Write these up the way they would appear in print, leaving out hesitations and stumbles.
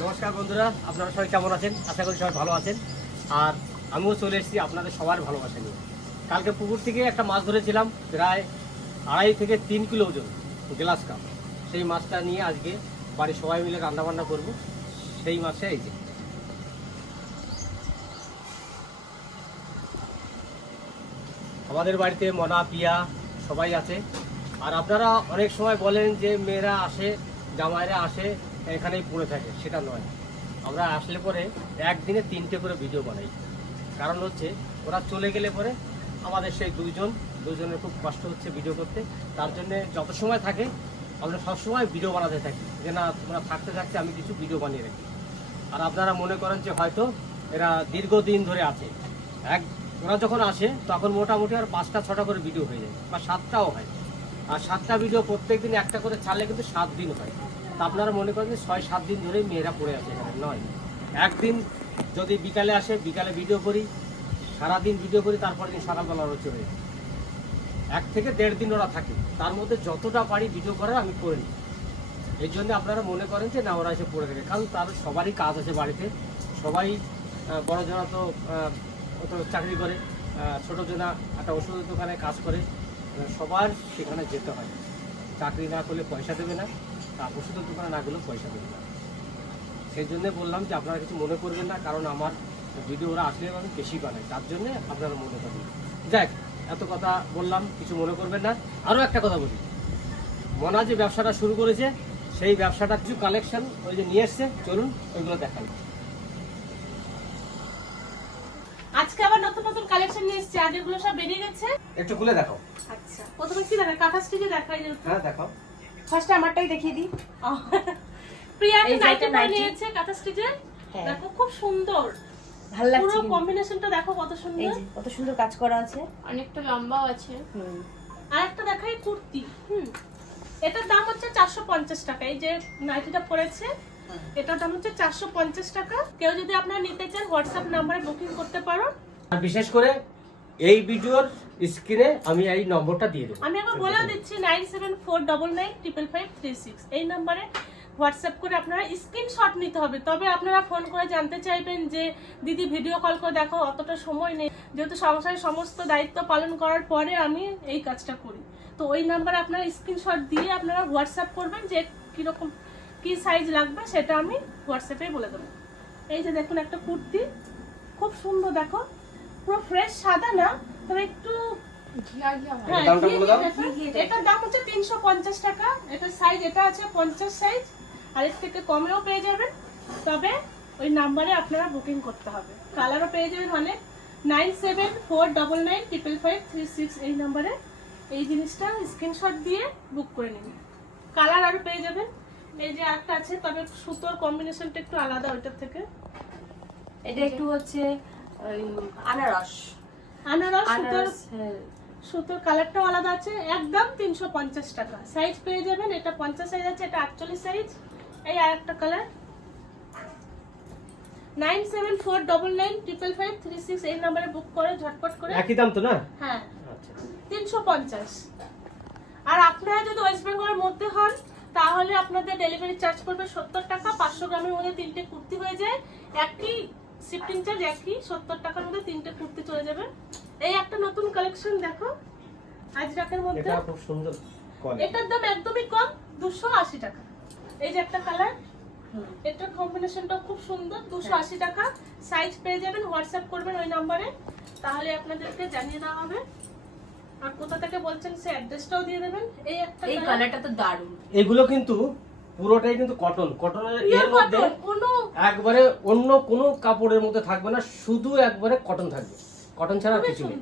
নমস্কার বন্ধুরা, আপনারা সবাই কেমন আছেন? আশা করি সবাই ভালো আছেন। আর আমিও চলে এসেছি আপনাদের সবার ভালোবাসা নিয়ে। কালকে পুকুর থেকে একটা মাছ ধরেছিলাম, প্রায় 2.5 থেকে 3 কিলো ওজন, গ্লাস কাপ। সেই মাছটা নিয়ে আজকে বাড়ির সবাই মিলে রান্নাবান্না করব। সেই মাছটা এই যে আমাদের বাড়িতে মনা, পিয়া সবাই আছে। আর আপনারা অনেক সময় বলেন যে মেয়েরা আসে, জামাইরা আসে, এখানেই পড়ে থাকে। সেটা নয়, আমরা আসলে পরে একদিনে 3টে করে ভিডিও বানাই। কারণ হচ্ছে ওরা চলে গেলে পরে আমাদের সেই দুজনের খুব কষ্ট হচ্ছে ভিডিও করতে। তার জন্যে যত সময় থাকে আমরা সবসময় ভিডিও বানাতে থাকি, যে না তোমরা থাকতে থাকতে আমি কিছু ভিডিও বানিয়ে রাখি। আর আপনারা মনে করেন যে হয়তো এরা দীর্ঘদিন ধরে আছে, ওরা যখন আসে তখন মোটামুটি আর 5টা-6টা করে ভিডিও হয়ে যায়, বা 7টাও হয়। আর 7টা ভিডিও প্রত্যেক দিন একটা করে ছাড়লে কিন্তু 7 দিন হয়। তা আপনারা মনে করেন যে 6-7 দিন ধরেই মেয়েরা পড়ে আছে এখানে। নয়, একদিন যদি বিকালে আসে, বিকালে ভিডিও করি, সারাদিন ভিডিও করি, তারপর দিন সকালবেলা ওরা চলে যায়। 1 থেকে 1.5 দিন ওরা থাকে, তার মধ্যে যতটা পারি ভিডিও করার আমি করে নিই। এই জন্য আপনারা মনে করেন যে না ওরা এসে পড়ে থাকে, কারণ তার সবারই কাজ আছে বাড়িতে। সবাই বড় জনা তো চাকরি করে, ছোটো জনা একটা ওষুধের দোকানে কাজ করে, সবার সেখানে যেতে হয়। চাকরি না করলে পয়সা দেবে না, ওষুধের দোকানে না গেলেও পয়সা দেবে না। সেই জন্যে বললাম যে আপনারা কিছু মনে করবেন না, কারণ আমার ভিডিও ওরা আসলে আমি বেশি বানাই, তার জন্যে আপনারা মনে করবেন। যাক, এত কথা বললাম, কিছু মনে করবেন না। আরও একটা কথা বলি, মনা যে ব্যবসাটা শুরু করেছে, সেই ব্যবসাটা কিছু কালেকশন ওই যে নিয়ে এসছে, চলুন ওইগুলো দেখাই। আজকে আবার নতুন নতুন কালেকশন নিয়ে এসেছে, আগেরগুলো সব বেরিয়ে গেছে। একটু খুলে দেখাও। আচ্ছা, প্রথমে কি দেখায়? কাঁথা স্টিচে দেখাই যে। হ্যাঁ দেখাও। ফার্স্টে আমারটাই দেখিয়ে দিই। প্রিয়া এই যে নাইটি একটা নাইটি নিয়েছে কাঁথা স্টিচে। হ্যাঁ। দেখো খুব সুন্দর, ভালো লাগছে পুরো কিন্তু। কম্বিনেশনটা দেখো কত এই সুন্দর। যে কত সুন্দর কাজ করা আছে। অনেকটা লম্বাও আছে। হুম। আর একটা দেখাই কুর্তি। এটার দাম হচ্ছে 450 টাকা। এই যে নাইটিটা পরেছে, এটার দাম হচ্ছে 450 টাকা। কেউ যদি আপনারা নিতে চান হোয়াটসঅ্যাপ নাম্বারে বুকিং করতে পারো। আর বিশেষ করে এই ভিডিওর স্ক্রিনে আমি এই নম্বরটা দিয়ে দেবো। আমি আবার বলে দিচ্ছি 9749995536 এই নম্বরে হোয়াটসঅ্যাপ করে আপনারা স্ক্রিনশট নিতে হবে। তবে আপনারা ফোন করে জানতে চাইবেন যে দিদি ভিডিও কল করে দেখো, অতটা সময় নেই, যেহেতু সংসারের সমস্ত দায়িত্ব পালন করার পরে আমি এই কাজটা করি। তো ওই নাম্বারে আপনারা স্ক্রিনশট দিয়ে আপনারা হোয়াটসঅ্যাপ করবেন যে কীরকম কী সাইজ লাগবে, সেটা আমি হোয়াটসঅ্যাপেই বলে দেবো। এই যে দেখুন একটা কুর্তি, খুব সুন্দর, দেখো পুরো ফ্রেশ সাদা না, তবে একটু হ্যাঁ, দামটা বলে দাও। এটার দাম হচ্ছে 350 টাকা। এটার সাইজ এটা আছে 50 সাইজ, আর এর থেকে কমেও পেয়ে যাবেন। তবে ওই নাম্বারে আপনারা বুকিং করতে হবে। কালারও পেয়ে যাবেন অনেক। 9749995536 এই নাম্বারে এই জিনিসটা স্ক্রিনশট দিয়ে বুক করে নিন। কালার আরও পেয়ে যাবেন। এই যে আরেকটা আছে, তবে সুতোর কম্বিনেশনটা একটু আলাদা ওইটার থেকে। এটা একটু হচ্ছে আনারস আনারস সুতোর, আনারস। হ্যাঁ। সুতোর কালারটাও আলাদা আছে। একদম 350 টাকা। সাইজ পেয়ে যাবেন, এটা 50 সাইজ আছে, এটা 48 সাইজ। এই আরেকটা কালার 9749995556 এই নম্বরে বুক করে ঝটপট করে। একই দাম তো না? হ্যাঁ, আচ্ছা 350। আর আপনারা যদি ওয়েস্ট বেঙ্গলের মধ্যে হন তাহলে আপনাদের ডেলিভারি চার্জ পড়বে 70 টাকা। 500 গ্রামের মধ্যে 3টে কুর্তি হয়ে যায়, একই শিফটিং চার্জ, একই 70 টাকার মধ্যে 3টে কুর্তি চলে যাবে। এই একটা নতুন কালেকশন দেখো আজরাকের মধ্যে, এটা খুব সুন্দর কোয়ালিটি। এটার দাম একদমই কম, 280 টাকা। এই যে একটা কালার, এটার কম্বিনেশনটা খুব সুন্দর, 280 টাকা। সাইজ পেয়ে যাবেন, হোয়াটসঅ্যাপ করবেন ওই নম্বরে, তাহলে আপনাদেরকে জানিয়ে দেওয়া হবে। আর কোথা থেকে বলছেন সে অ্যাড্রেসটাও দিয়ে দেবেন। এই একটা এই কালারটা তো দারুণ। এগুলো কিন্তু পুরোটাই কিন্তু কটনের এর মধ্যে কোনো একবারে অন্য কোনো কাপড়ের মধ্যে থাকবে না, শুধু একবারে কটন থাকবে, কটন ছাড়া কিছু নেই।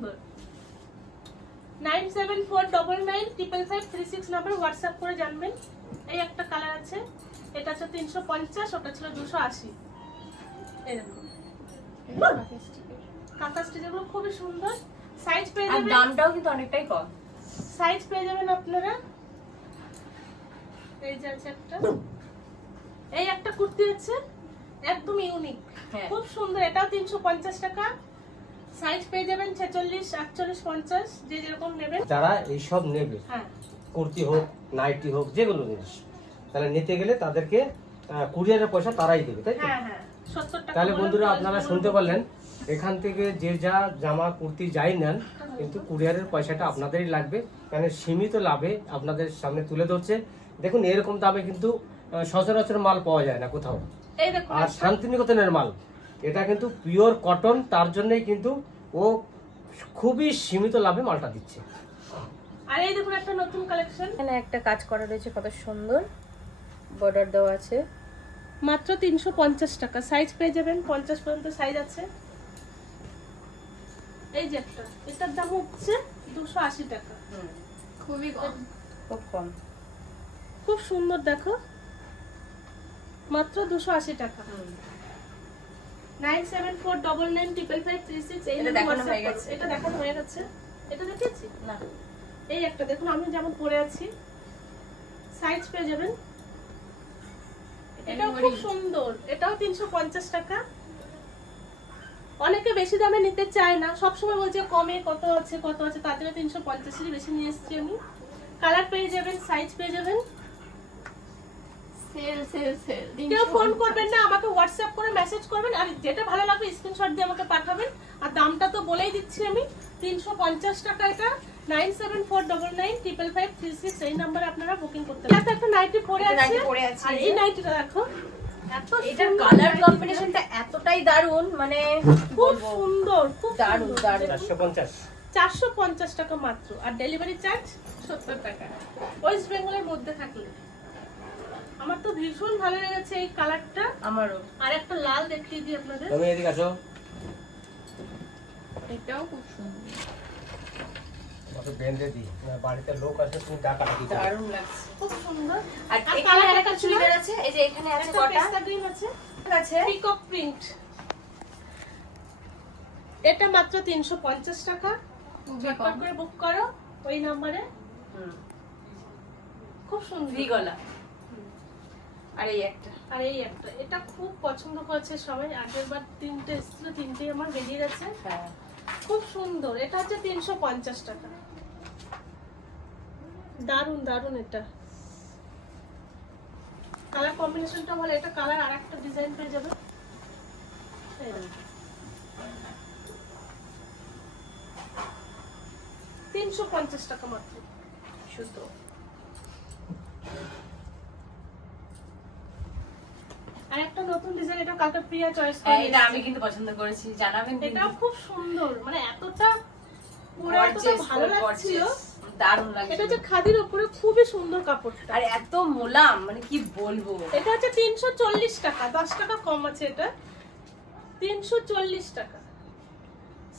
9749995556 নাম্বার হোয়াটসঅ্যাপ করে জানবেন। এই একটা কালার আছে, এটা হচ্ছে 350, ওটা ছিল 280। এই দেখুন কাঁথা স্টিচগুলো খুবই সুন্দর। সাইজ পেয়ে আর যাবেন, দামটাও কিন্তু অনেকটাই কম। সাইজ পেয়ে যাবেন আপনারা। এই যে আছে একটা, এই একটা কুর্তি আছে একদম ইউনিক, হ্যাঁ। খুব সুন্দর, এটাও 350 টাকা। সাইজ পেয়ে যাবেন 46, 48, 50, যে যেরকম নেবেন। যারা এইসব নেবে, হ্যাঁ, কুর্তি হোক, নাইটি হোক, যে কোনো জিনিস, তাহলে নিতে গেলে তাদেরকে কুরিয়ারের পয়সা তারাই দেবে, তাই তো? হ্যাঁ হ্যাঁ 70 টাকা। তাহলে বলুন, বন্ধুরা 10 আপনারা বলুন। শুনতে পারলেন, এখান থেকে যে যা জামা কুর্তি যাই নেন, কিন্তু কুরিয়ারের পয়সাটা আপনাদেরই লাগবে, কারণ সীমিত লাভে আপনাদের সামনে তুলে ধরছে। দেখুন এরকম দামে কিন্তু সচরাচর মাল পাওয়া যায় না কোথাও। এই দেখুন আর শান্তিনিকেতনের মাল, এটা কিন্তু পিওর কটন, তার জন্যই কিন্তু ও খুবই সীমিত লাভে মালটা দিচ্ছে। আর এই দেখুন একটা নতুন কালেকশন, এখানে একটা কাজ করা রয়েছে, কত সুন্দর বর্ডার দেওয়া আছে। মাত্র 350 টাকা। সাইজ পেয়ে যাবেন 50 পর্যন্ত সাইজ আছে। এই যে একটা, এটার দাম হচ্ছে 280 টাকা। খুবই কম, খুব কম। খুব সুন্দর, দেখো মাত্র 280 টাকা। 9749955536 এই এটা নাম্বারে দেখানো WhatsApp হয়ে করো। গেছে। এটা দেখানো হয়ে গেছে, এটা দেখেছি না, এই একটা দেখুন, আমি যেমন পরে আছি, সাইজ পেয়ে যাবেন। এটাও খুব সুন্দর, এটাও 350 টাকা। অনেকে বেশি দামে নিতে চায় না, সবসময় বলছে কমে কত আছে কত আছে, তার জন্য 350 বেশি নিয়ে এসেছি আমি। কালার পেয়ে যাবেন, সাইজ পেয়ে যাবেন। Sale sale sale. কেউ ফোন করবেন না, আমাকে হোয়াটসঅ্যাপ করে মেসেজ করবেন, আর যেটা ভালো লাগবে স্ক্রিনশট দিয়ে আমাকে পাঠাবেন। আর দামটা তো বলেই দিচ্ছি আমি, 350 টাকা এটা। 9749955536 এই নম্বরে আপনারা বুকিং করতে পারেন। এটা একটা নাইটি পরে একটা আছে, নাইটি পরে আছে। আর এই নাইটিটা দেখো, এত এটার সুন্দর কালার নাইটিটা। কম্বিনেশনটা এতটাই দারুণ, মানে খুব সুন্দর, খুব দারুণ, সুন্দর। দারুণ। 450। 450 টাকা মাত্র, আর ডেলিভারি চার্জ 70 টাকা ওয়েস্ট বেঙ্গলের মধ্যে থাকলে। আমার তো ভীষণ ভালো লেগেছে এই কালারটা। আমারও। আর একটা লাল দেখিয়ে দিই আপনাদের, তুমি এদিকে আসো। এটাও খুব সুন্দর, কত বেঁধে দিই, বাড়িতে লোক আসে, তুমি টাকা দিতে হবে। দারুণ লাগছে। খুব সুন্দর। আর আর এখানে কালার একটা চুড়িদার আছে, এই যে এখানে আছে একটা কটা পেস্তা গ্রিন আছে, আছে। Peacock print. এটা মাত্র 350 টাকা। ঝটপট করে বুক করো ওই নম্বরে। খুব সুন্দর ভি গলা। আর এই একটা, আর এই একটা, এটা খুব পছন্দ করেছে সবাই। আগের বার 3টে এসেছিল, 3টেই আমার বেরিয়ে গেছে। হ্যাঁ, খুব সুন্দর, এটা হচ্ছে 350 টাকা। দারুন দারুন, এটা কালার কম্বিনেশনটা ভালো। এটা কালার আর একটা ডিজাইন পেয়ে যাবে। এই দেখো। 350 টাকা মাত্র সুতো। আর একটা নতুন ডিজাইন, এটা কালকে প্রিয়া চয়েস হ্যাঁ, করে এটা আমি কিন্তু পছন্দ করেছি, জানাবেন কিন্তু। এটাও খুব সুন্দর, মানে এতটা পুরো এতটা Gorgeous, ভালো gorgeous, লাগছিল। দারুণ লাগছে। এটা হচ্ছে খাদির উপরে খুবই সুন্দর কাপড়টা। আর এত মোলাম, মানে কি বলবো। এটা হচ্ছে 340 টাকা, 10 টাকা কম আছে। এটা 340 টাকা।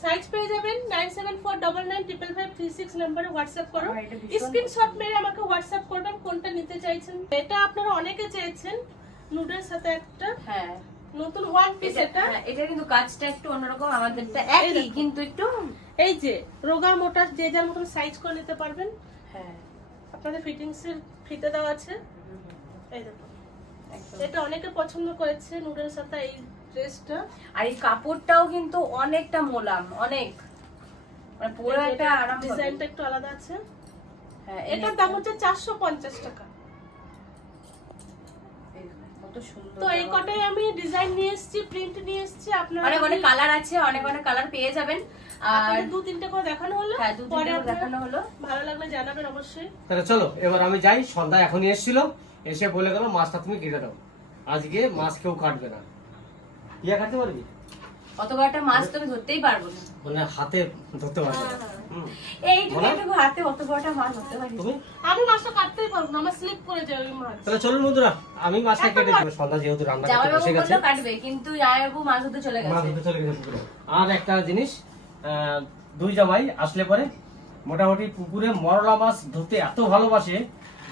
সাইজ পেয়ে যাবেন 9749955536 নম্বরে হোয়াটসঅ্যাপ করো। আমার এটা ভীষণ স্ক্রিনশট মেরে আমাকে হোয়াটসঅ্যাপ করবেন কোনটা নিতে চাইছেন। এটা আপনারা অনেকে চেয়েছেন, নুডের সাথে একটা হ্যাঁ, নতুন ওয়ান পিস। এটা হ্যাঁ, এটা কিন্তু কাজটা একটু অন্যরকম, আমাদেরটা এই একই দেখো। কিন্তু একটু। এই যে রোগা মোটা যে যার মতন সাইজ করে নিতে পারবেন। হ্যাঁ, আপনাদের ফিটিংস এর ফিতে দেওয়া আছে। এই দেখো, একদম। এটা অনেকে পছন্দ করেছে নুডের সাথে এই ড্রেসটা। আর এই কাপড়টাও কিন্তু অনেকটা মোলাম, অনেক, মানে পুরো একটা আরাম। ডিজাইনটা একটু আলাদা আছে। হ্যাঁ, এটার দাম হচ্ছে 450 টাকা। কত সুন্দর। তো এই কটাই আমি ডিজাইন নিয়ে এসেছি, প্রিন্ট নিয়ে এসেছি। আপনারা অনেক অনেক কালার আছে, অনেক অনেক কালার পেয়ে যাবেন। আর আপনাদের 2-3টে করে দেখানো হলো। হ্যাঁ, পরে দুটো আপনারা দেখানো হলো। ভালো লাগলে জানাবেন অবশ্যই। তাহলে চলো এবার আমি যাই। সন্ধ্যা এখনই এসেছিল, এসে বলে গেল মাছটা তুমি কেটে দাও, আজকে মাছ কেউ কাটবে না। ইয়া কাটতে পারবি? অত বড় একটা মাছ তুমি ধরতেই পারবো না। মানে হাতে ধরতে পারবে না। হুম। এইটুকু হাতে অত বড় একটা মাছ ধরতে পারি। তুমি আমি মাছটা কাটতেই পারবো না, আমার স্লিপ করে যায় ওই মাছ। তাহলে চলুন বন্ধুরা, আমি মাছটা কেটে দেবো। সন্ধ্যা যেহেতু রান্না করতে জামাইবাবু বসে গেছে, বললো কাটবে, কিন্তু জামাইবাবু মাছ ধরতে চলে মাছ গেছে। ধরতে চলে গেছে পুকুরে। আর একটা জিনিস, দুই জামাই আসলে পরে মোটামুটি পুকুরে মরলা মাছ ধরতে এত ভালোবাসে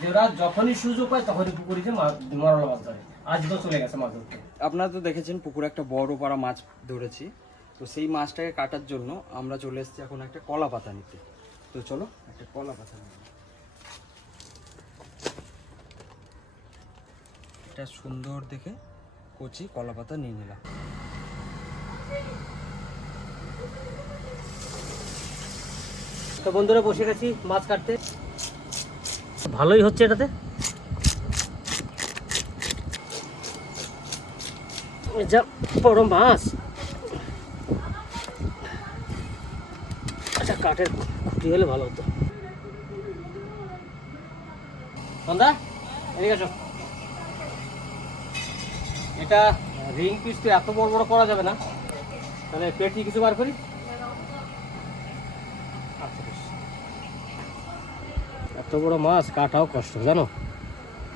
যে ওরা যখনই সুযোগ পায় তখনই পুকুরে গিয়ে মরলা মাছ ধরে। আজ তো চলে গেছে মাছ ধরতে। আপনারা তো দেখেছেন পুকুরে একটা বড় পাড়া মাছ ধরেছি, তো সেই মাছটাকে কাটার জন্য আমরা চলে এসেছি এখন একটা কলা পাতা নিতে। তো চলো একটা কলা পাতা নিই। এটা সুন্দর দেখে কচি কলা পাতা নিয়ে নিলাম। তো বন্ধুরা বসে গেছি মাছ কাটতে। ভালোই হচ্ছে এটাতে। যা বড় মাছ। আচ্ছা কাঠের খুঁটি হলে ভালো হতো। সন্ধ্যা এদিকে আসো। এটা রিং পিস তো এত বড় বড় করা যাবে না, তাহলে পেটি কিছু বার করি। আচ্ছা বেশ। এত বড় মাছ কাটাও কষ্ট জানো।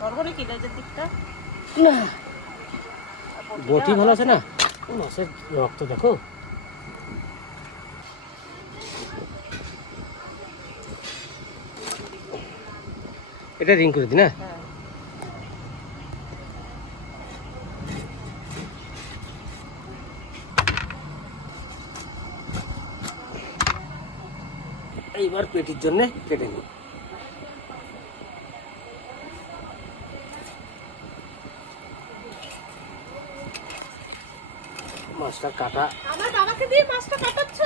বড় কি লাইজের দিকটা না বটি ভালো আছে না, মাছের রক্ত দেখো। এটা রিং করে দি না। এইবার পেটির জন্য কেটে নিই। মাছটা কাটা। আমার বাবাকে দিয়ে মাছটা কাটাচ্ছ?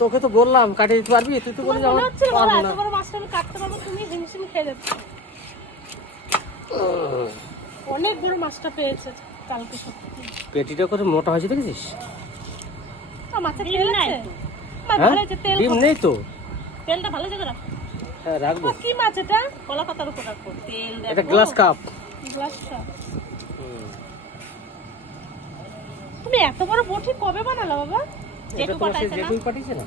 তোকে তো বললাম কাটিয়ে দিতে পারবি, তুই তো বলি মনে হচ্ছে বাবা পারবো এত না। বড় মাছটা আমি কাটতে পারবো, তুমি হিমশিম খেয়ে যাচ্ছ। অনেক বড় মাছটা পেয়েছে কালকে সত্যি। পেটিটা কত মোটা হয়েছে দেখেছিস? মাছের তেল নাই তো? ভালো হ্যাঁ? হয়েছে তেল। ডিম নেই তো? তেলটা ভালো জায়গায় রাখো। হ্যাঁ রাখবো। কি মাছ এটা? কলা পাতার উপর রাখো। তেল এটা গ্লাস কাপ। Glass cup. তুমি এত বড় বটি কবে বানালো বাবা? এটা তোমার সেই জেঠুই পাঠিয়েছে না?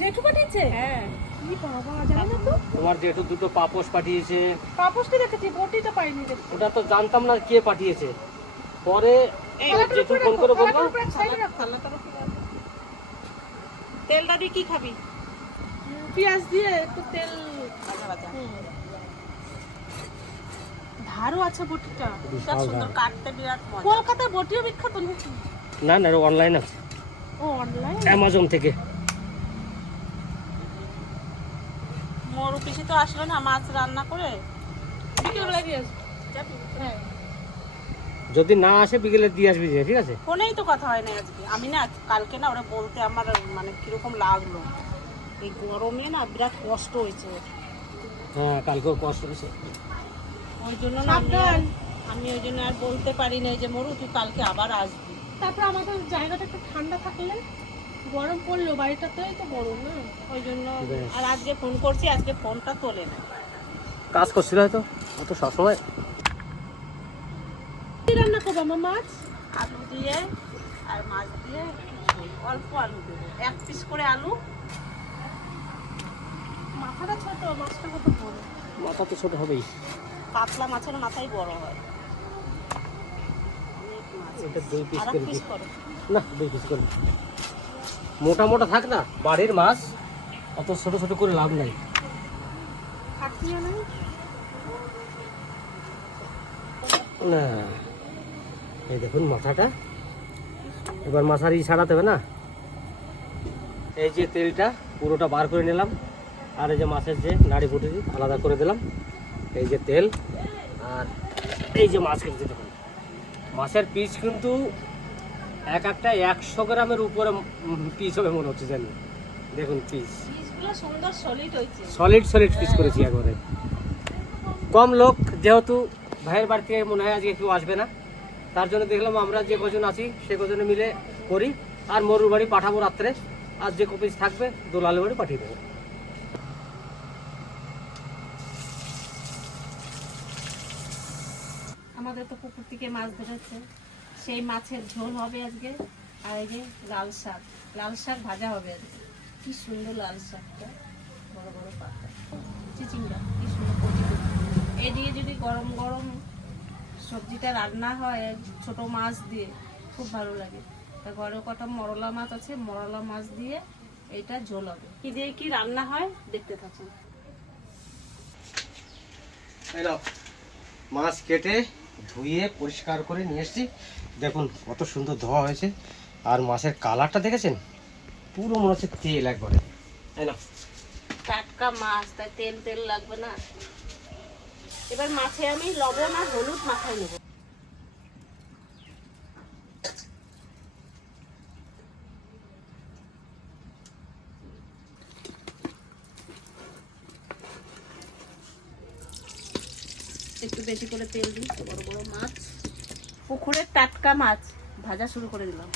জেঠু পাঠিয়েছে? হ্যাঁ। কি বাবা জানো তো? তোমার জেঠু দুটো পাপোশ পাঠিয়েছে। পাপোশকে দেখেছি, বটিটা পাইনি দেখতে। ওটা তো জানতাম না কে পাঠিয়েছে, পরে জেঠু ফোন করে বলবো। তেলটা দিয়ে কি খাবি? পেঁয়াজ দিয়ে একটু তেল ধারও আছে বটিটা। বিশাল ধার। কাটতে বিরাট মজা। কলকাতায় বটিও বিখ্যাত নাকি? না না অনলাইন আছে, ও অনলাইন। অ্যামাজন থেকে। মোর পিসি তো আসলো না মাছ রান্না করে, বিকেলবেলা দিয়ে আসবে। হ্যাঁ যদি না আসে বিকেলে দিয়ে আসবি যে, ঠিক আছে? ফোনেই তো কথা হয় না আজকে। আমি না কালকে না ওরা বলতে আমার মানে কিরকম লাগলো, এই গরমে না বিরাট কষ্ট হয়েছে ওর। হ্যাঁ কালকেও কষ্ট হয়েছে। ওই জন্য না আমি ওই জন্য আর বলতে পারি না যে মরু তুই কালকে আবার আসবি। তারপর আমাদের জায়গাটা একটু ঠান্ডা থাকলে, গরম পড়লো বাড়িটাতেই তো গরম না, ওই জন্য বেশ। আর আজকে ফোন করছি, আজকে ফোনটা তোলে না। কাজ করছিল হয়তো, ও তো সবসময়। কি রান্না করবো আমার মাছ? আলু দিয়ে আর মাছ দিয়ে অল্প আলু দেবো, 1 পিস করে আলু। মাথাটা ছোট, মাছটা কত বড়। মাথা তো ছোট হবেই। পাতলা মাছের মাথাই বড় হয়। এটা 2 পিস আর করে 1 পিস দিই। করো। না 2 পিস করে দিই। মোটা মোটা থাক না, বাড়ির মাছ অত ছোট ছোট করে লাভ নাই। খাটনিও নেই। না এই দেখুন মাথাটা, এবার মাথার ই ছাড়াতে হবে না। এই যে তেলটা পুরোটা বার করে নিলাম, আর এই যে মাছের যে নাড়ি ফুটি আলাদা করে দিলাম। এই যে তেল, আর এই যে মাছ কিন্তু দেখুন মাছের পিস কিন্তু এক একটা 100 গ্রামের উপরে পিস হবে মনে হচ্ছে জানি। দেখুন পিস পিসগুলো সুন্দর সলিড হয়েছে। সলিড সলিড পিস করেছি একবারে। কম লোক যেহেতু, ভাইয়ের বাড়ি থেকে মনে হয় আজকে কেউ আসবে না, তার জন্য দেখলাম আমরা যে কজন আছি সে কজনে মিলে করি। আর মরুর বাড়ি পাঠাবো রাত্রে, আর যে কপিস থাকবে দোলালের বাড়ি পাঠিয়ে দেবো। আমাদের তো পুকুর থেকে মাছ ধরেছে, সেই মাছের ঝোল হবে আজকে। আর এই যে লাল শাক, লাল শাক ভাজা হবে আজকে। কি সুন্দর লাল শাকটা, বড় বড় পাতা চিচিঙ্গা, কি সুন্দর কচি কচি। এই দিয়ে যদি গরম গরম সবজিটা রান্না হয় ছোট মাছ দিয়ে, খুব ভালো লাগে। তা ঘরে কটা মরলা মাছ আছে, মরলা মাছ দিয়ে এইটা ঝোল হবে। কি দিয়ে কি রান্না হয় দেখতে থাকুন। মাছ কেটে ধুয়ে পরিষ্কার করে নিয়ে এসেছি, দেখুন কত সুন্দর ধোয়া হয়েছে। আর মাছের কালারটা দেখেছেন, পুরো মনে হচ্ছে তেল একবারে, তাই না? টাটকা মাছ, তাই তেল তেল লাগবে না। এবার মাছে আমি লবণ আর হলুদ মাখাই নেব। একটু বেশি করে তেল দিই। বড় বড় মাছ, পুকুরের টাটকা মাছ ভাজা শুরু করে দিলাম।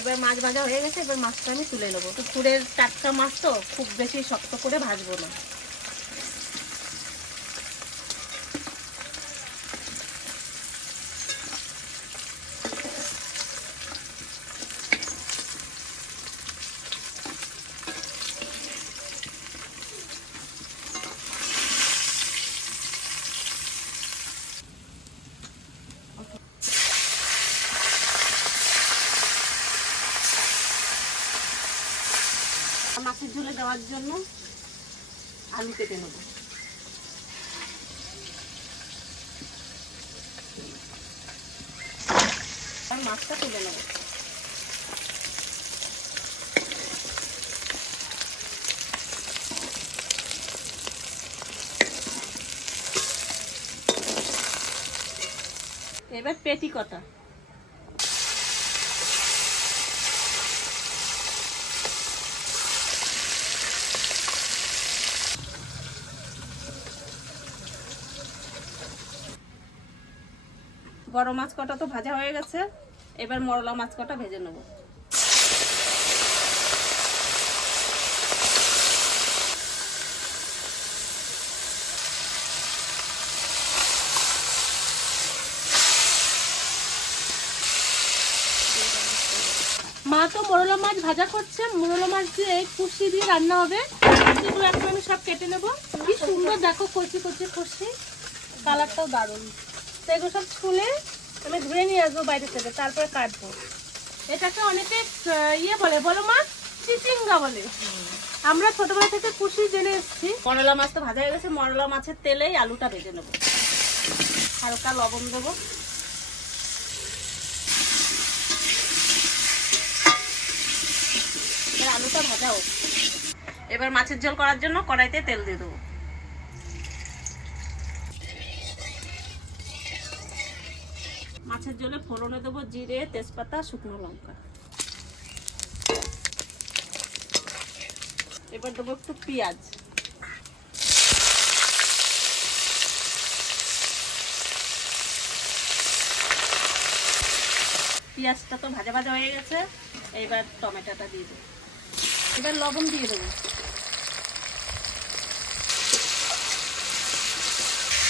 এবার মাছ ভাজা হয়ে গেছে, এবার মাছটা আমি তুলে নেবো। পুকুরের টাটকা মাছ তো খুব বেশি শক্ত করে ভাজবো না। মাছের ঝোলে দেওয়ার জন্য আলু কেটে নেব। আর মাছটা তুলে নেব। এবার পেটি কটা। বড় মাছ কটা তো ভাজা হয়ে গেছে, এবার মরলা মাছ কটা ভেজে নেব। মা তো মোরলা মাছ ভাজা করছে, মোরলা মাছ দিয়ে কুশি দিয়ে রান্না হবে। সেগুলো এখন আমি সব কেটে নেব। কি সুন্দর দেখো কচি কচি কুশি, কালারটাও দারুণ। তো এগুলো সব ছুলে আমি ধুয়ে নিয়ে আসবো বাইরে থেকে, তারপরে কাটবো। এটাকে অনেকে ইয়ে বলে, বলো মা, চিচিঙ্গা বলে। আমরা ছোটবেলা থেকে কুশি জেনে এসেছি। মরলা মাছ তো ভাজা হয়ে গেছে, মরলা মাছের তেলেই আলুটা ভেজে নেব। হালকা লবণ দেবো। আলুটা ভাজা হোক। এবার মাছের ঝোল করার জন্য কড়াইতে তেল দিয়ে দেবো। মাছের ঝোলে ফোড়নে দেবো জিরে, তেজপাতা, শুকনো লঙ্কা। এবার দেবো একটু পেঁয়াজ। পেঁয়াজটা তো ভাজা ভাজা হয়ে গেছে, এবার টমেটোটা দিয়ে দেবো। এবার লবণ দিয়ে দেবো।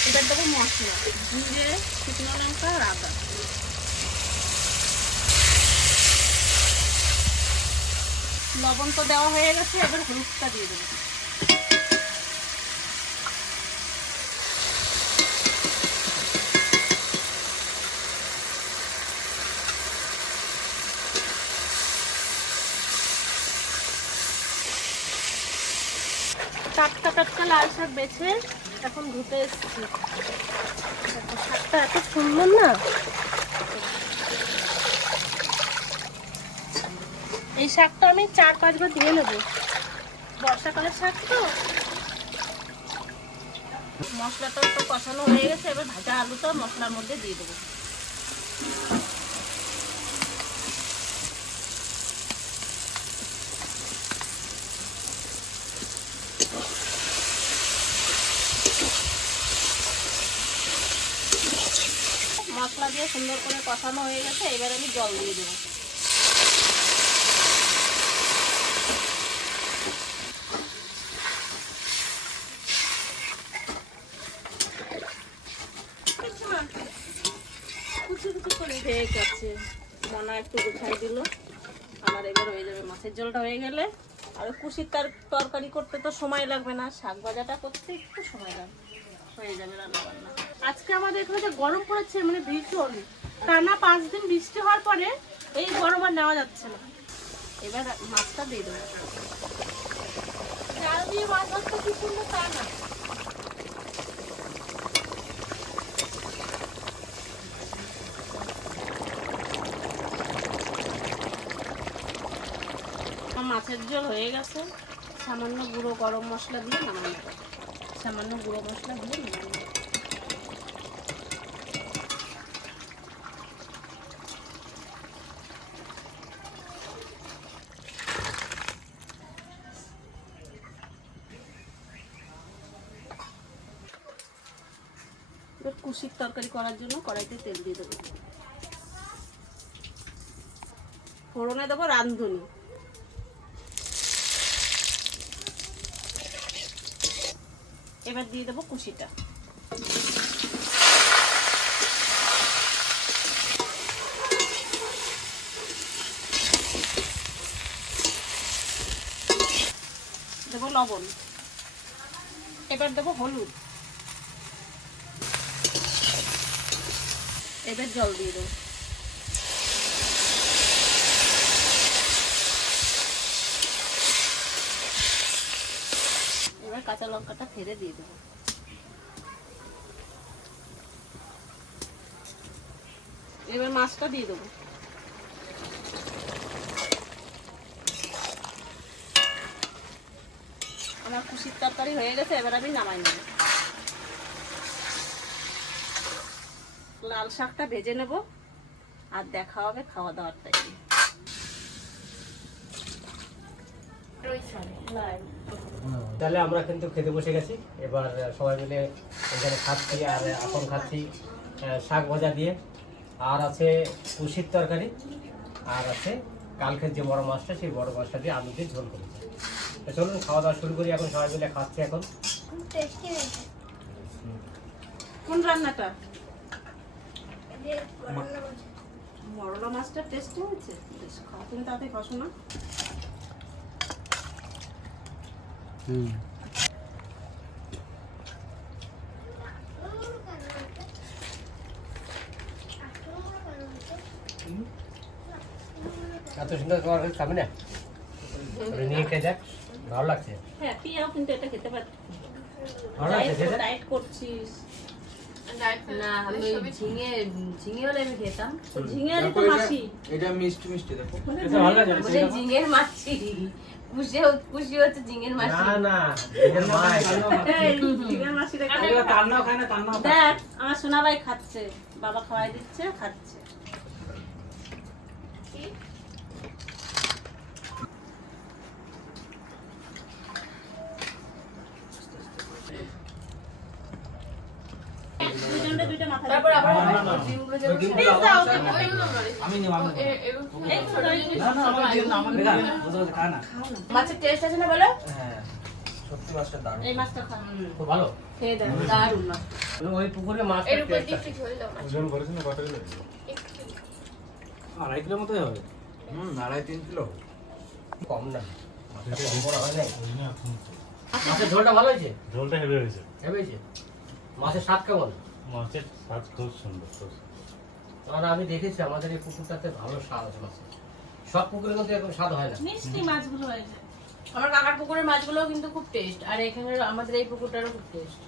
এবার দেবো মশলা, জিরে, শুকনো লঙ্কা আর আদা। লবণ তো দেওয়া হয়ে গেছে, এবার হলুদটা দিয়ে দেবো। টাটকা টাটকা লাল শাক বেছে এখন ধুতে এসেছি। শাকটা এত সুন্দর না, এই শাকটা আমি 4-5 বার দিয়ে নেবো। বর্ষাকালের শাক তো। মশলাটা তো কষানো হয়ে গেছে, এবার ভাজা আলুটা মশলার মধ্যে দিয়ে দেবো। মশলা দিয়ে সুন্দর করে কষানো হয়ে গেছে, এবার আমি জল দিয়ে দেবো। ঠিক আছে, মনা একটু গুছাই দিল আমার। এবার হয়ে যাবে, মাছের ঝোলটা হয়ে গেলে আর কুশির তরকারি করতে তো সময় লাগবে না, শাক ভাজাটা করতে একটু সময় লাগবে, হয়ে যাবে রান্না বান্না। আজকে আমাদের এখানে যে গরম পড়েছে, মানে ভীষণ টানা 5 দিন বৃষ্টি হওয়ার পরে এই গরম আর নেওয়া যাচ্ছে না। এবার মাছটা দিয়ে দেবো। চাল দিয়ে মাছ ভাজতে কি সুন্দর, তা না। মাছের ঝোল হয়ে গেছে, সামান্য গুঁড়ো গরম মশলা দিয়ে নামানো, সামান্য গুঁড়ো মশলা দিয়ে নামানো। এবার কুশির তরকারি করার জন্য কড়াইতে তেল দিয়ে দেবো, ফোড়নে দেবো রাঁধুনি, এবার দিয়ে দেবো কুশিটা, দেবো লবণ, এবার দেবো হলুদ, এবার জল দিয়ে দেবো, এবার কাঁচা লঙ্কাটা ফেলে দিয়ে দেবো, এবার মাছটা দিয়ে দেবো, আমার কুশির তরকারি হয়ে গেছে, এবার আমি নামাই নেব। লাল শাকটা ভেজে নেব আর দেখা হবে খাওয়া দাওয়ার টাইমে। তাহলে আমরা কিন্তু খেতে বসে গেছি, এবার সবাই মিলে এখানে খাচ্ছি, আর এখন খাচ্ছি শাক ভাজা দিয়ে, আর আছে কুশির তরকারি, আর আছে কালকের যে বড় মাছটা, সেই বড় মাছটা দিয়ে আলু দিয়ে ঝোল করেছি। তো চলুন খাওয়া দাওয়া শুরু করি, এখন সবাই মিলে খাচ্ছি এখন। কোন রান্নাটা? মরলা মাছটা টেস্ট হয়েছে, বেশ খাও, তুমি তাতে খাসো না? এত সুন্দর খাবার খাবি না, নিয়ে খেয়ে দেখ, ভালো লাগছে। হ্যাঁ, পিয়াও কিন্তু এটা খেতে পারছি। ভালো লাগছে খেতে? ডায়েট করছিস? না, আমি ঝিঙে হলে আমি খেতাম। ঝিঙে আলু তো মাসি। এটা মিষ্টি মিষ্টি দেখো। এটা ভালো লাগছে। বলে ঝিঙের মাছি, খুশি হচ্ছে ঝিঙের মাছি। না না, এটা মাছ। এই, ঝিঙের মাসিটা খাই। এগুলো তান্নাও খায় না, তান্নাও খায়। দেখ, আমার সোনা ভাই খাচ্ছে, বাবা খাওয়াই দিচ্ছে, খাচ্ছে। দুইজনটা দুইটা মাথা তারপর আবার না, না, না। ডিমগুলো যে ওই ডিমগুলো Please আবার দাও, চাই। আমি নিব আমি এই মাছের টেস্ট আছে না বলো? হ্যাঁ সত্যি মাছটা দারুণ। এই মাছটা খা। খুব ভালো। খেয়ে দেখ। দারুণ মাছ। ওই পুকুরে মাছ এর উপর দিয়ে একটু ঝোল দাও মাছ। ওজন করেছেন না কত কিলো? 2.5 কিলো মতোই হবে। 2.5-3 কিলো। কম না, মাছটা কম বড় হয় নাই। ওই জন্য এখন মাছের ঝোলটা ভালো হয়েছে, ঝোলটা হেভি হয়েছে। ভেবেছে মাছের স্বাদ কেমন? মাছের স্বাদ খুব সুন্দর, খুব সুন্দর। কারণ আমি দেখেছি আমাদের এই পুকুরটাতে ভালো স্বাদ আছে মাছের, সব পুকুরের মধ্যে এরকম স্বাদ হয় না। মিষ্টি মাছগুলো হয়েছে। আমার কাকার পুকুরের মাছগুলোও কিন্তু খুব টেস্ট, আর এখানে আমাদের এই পুকুরটারও খুব টেস্ট।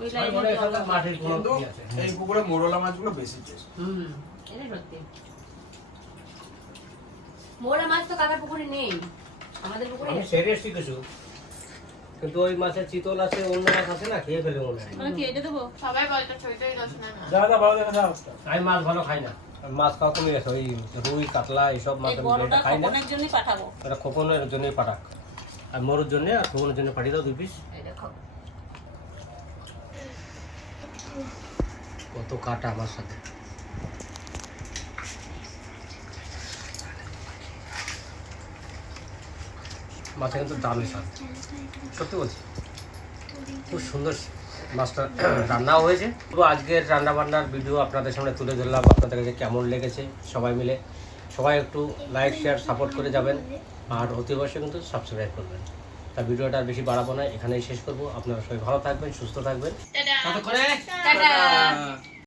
ওই সবাই বলে লাইনে এখানকার মাটির কোনো কিন্তু ই আছে। এই পুকুরে মোরলা মাছগুলো বেশি টেস্ট। এটা সত্যি। মোরা মাছ তো কাকার পুকুরে নেই, আমাদের পুকুরে আমি আছে। সেরে এসছি কিছু, কিন্তু ওই মাছের চিতল আছে, অন্য মাছ আছে না, খেয়ে ফেলে মনে হয়। মানে কি এটা দেবো? সবাই বলে তো ছইটাই রচনা না। যা যা ভালো দেখা যাও। আমি মাছ ভালো খাই না, আমি মাছ খাওয়া কমে গেছে। ওই রুই কাতলা এইসব মাছ এই আমি বড়টা যেটা খাই না, খোকনের জন্যই পাঠাবো। এটা খোকনের জন্যই পাঠাক, আর মরুর জন্য আর খোকনের জন্য পাঠিয়ে দাও 2 পিস। এই দেখো কত কাটা আমার সাথে। মাছটা কিন্তু দারুণ স্বাদ, সত্যি বলছি, খুব সুন্দর মাছটা রান্নাও হয়েছে। তো আজকের রান্না বান্নার ভিডিও আপনাদের সামনে তুলে ধরলাম, আপনাদের কাছে কেমন লেগেছে সবাই মিলে, সবাই একটু লাইক শেয়ার সাপোর্ট করে যাবেন, আর অতি অবশ্যই কিন্তু সাবস্ক্রাইব করবেন। তা ভিডিওটা আর বেশি বাড়াবো না, এখানেই শেষ করবো। আপনারা সবাই ভালো থাকবেন, সুস্থ থাকবেন। ততক্ষণে টাটা।